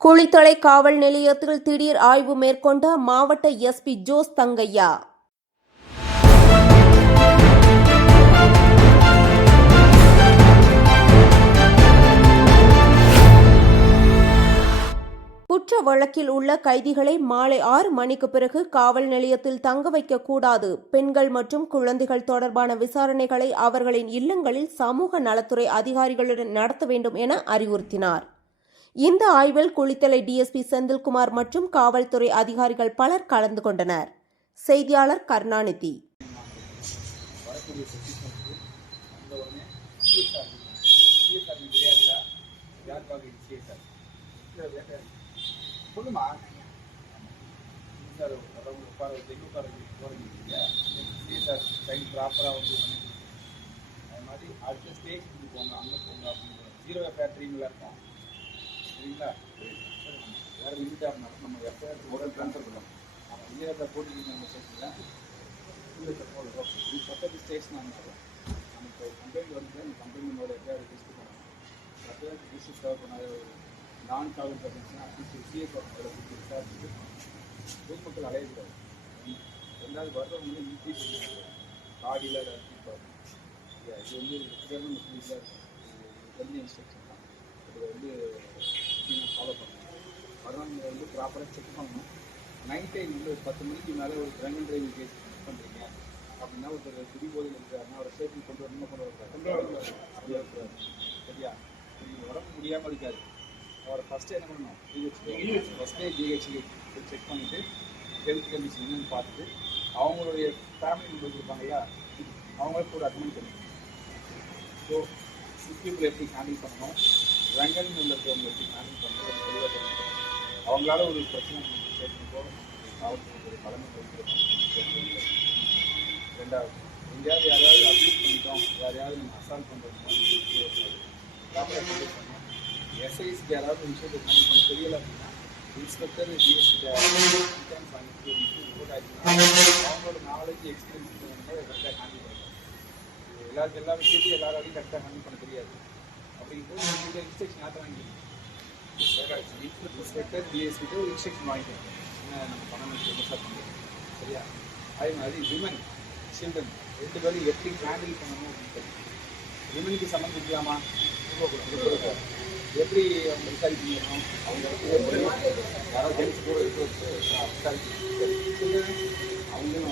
குளித்தலை காவல் நிலையத்தில் திடீர் ஆய்வு மேற்கொண்ட மாவட்ட எஸ்பி ஜோஸ் தங்கையா. குற்ற வழக்கில் உள்ள கைதிகளை மாலை 6 மணிக்கு பிறகு காவல் நிலையத்தில் தங்க வைக்கக்கூடாது. பெண்கள் மற்றும் குழந்தைகள் தொடர்பான விசாரணைகளை அவர்களின் இல்லங்களில் சமூக நலத்துறை அதிகாரிகளுடன் நடத்த வேண்டும் என அறிவுறுத்தினார். இந்த ஆய்வில் குளித்தலை டிஎஸ்பி செந்தில்குமார் மற்றும் காவல்துறை அதிகாரிகள் பலர் கலந்து கொண்டனர். செய்தியாளர் கருணாநிதி. சரிங்களா? வேறு லிமிட்டாக இருந்தாலும் நம்ம எஃப்ஐஆர் உடனே ட்ரான்ஸ்ஃபர் பண்ணலாம். நம்ம இந்தியாவில் போட்டு நம்ம ஸ்டேஷனில் இல்லை போடுறோம். இது பக்கத்து ஸ்டேஷன் அனுப்புகிறோம். நமக்கு ஒரு கம்ப்ளைண்ட் வந்து அந்த கம்ப்ளைண்ட்டோட எஃப்ஐஆர் ரிஜிஸ்டர் பண்ணணும். எஃப்ஐஆர் ரிஜிஸ்டர் சேவ் பண்ணாத நான் காவல் பார்த்திங்கன்னா அட்லீஸ்ட் சிஎஸ் அவங்களோட கொடுத்து விசாரிச்சுட்டு பொதுமக்கள் அலையக்கூடாது. ரெண்டாவது வர்றவங்க இன்க்ரீஸ் காடியில் இருப்பாங்க. இது வந்து ரெகுலராக முஸ்லீம்ஸாக இருக்கும். தெரிஞ்ச இன்ஸ்ட்ரக்ஷன் தான். இது வந்து ஃபாலோ பண்ணணும். வரவங்க வந்து ப்ராப்பராக செக் பண்ணணும். நைட் டைம் வந்து ஒரு 10 மணிக்கு மேலே ஒரு drunk and driving case check பண்ணுறீங்க அப்படின்னா ஒருத்தர் குடிபோதையில் இருக்கிறாருன்னா அவரை சேஃப்டி கொண்டு வரணும். அப்படியே இருக்கிறாரு. சரியா? நீங்கள் உடம்பு முடியாமல் இருக்காது. அவரை ஃபஸ்ட்டு என்ன பண்ணணும்? ஃபஸ்ட்டே ஜிஹெச்க்கு செக் பண்ணிவிட்டு ஹெல்த் கண்டிஷன் என்னென்னு பார்த்துட்டு அவங்களுடைய ஃபேமிலி மெம்பர்ஸ் இருப்பாங்களா அவங்களுக்கு ஒரு அட்மெண்ட் பண்ணணும். ஸோ சிக்யூரிட்டி எப்படி ஹேண்டில் பண்ணணும், ரங்கன் இருக்கிறவங்க எப்படி ஹேண்டில் பண்ணணும் தெளிவாக தெரியும். அவங்களால ஒரு பிரச்சனை சேர்த்துக்கோ காவல்துறை தலைமை வைக்கிறோம். ரெண்டாவது, எங்கேயாவது யாரையாவது அப்யூஸ் பண்ணிட்டோம், யாரையாவது நம்ம அசால்ட் பண்ணுறோம், ப்ராப்பராக ஹேண்டில் பண்ணணும். எஸ்ஐஸ்க்கு யாராவது விஷயத்தை ஹேண்டில் பண்ண தெரியலை அப்படின்னா இன்ஸ்பெக்டர் டிஎஸ்கிட்ட ரிப்போர்ட் ஆகிடுச்சுன்னா அவங்களோட நாலேஜ் எக்ஸ்பீரியன்ஸ் கரெக்டாக ஹேண்டில் பண்ணணும். எல்லா விஷயத்தையும் எல்லாராலையும் கரெக்டாக ஹேண்டில் பண்ண தெரியாது. அப்படிங்கிறது இன்ஸ்ட்ரக்ஷன் யார்ட்ட வாங்கிக்கணும்? இன்ஸ்பெக்டர் டிஎஸ்கிட்ட ஒரு இன்ஸ்ட்ரக்ஷன் வாங்கிக்கணும். என்ன நம்ம பண்ணணும் பண்ணுறோம். சரியா? அதே மாதிரி விமன் சில்ட்ரன் 2 பேரும் எப்படி ஹேண்டில் பண்ணணும் அப்படின்னு தெரியும். விமனுக்கு சம்மந்தம் இருக்கலாமா? எப்படி அவங்க விசாரிக்கணும்? அவங்க யாராவது ஜென்ஸ் கூட விசாரிக்கணும். அவங்களும்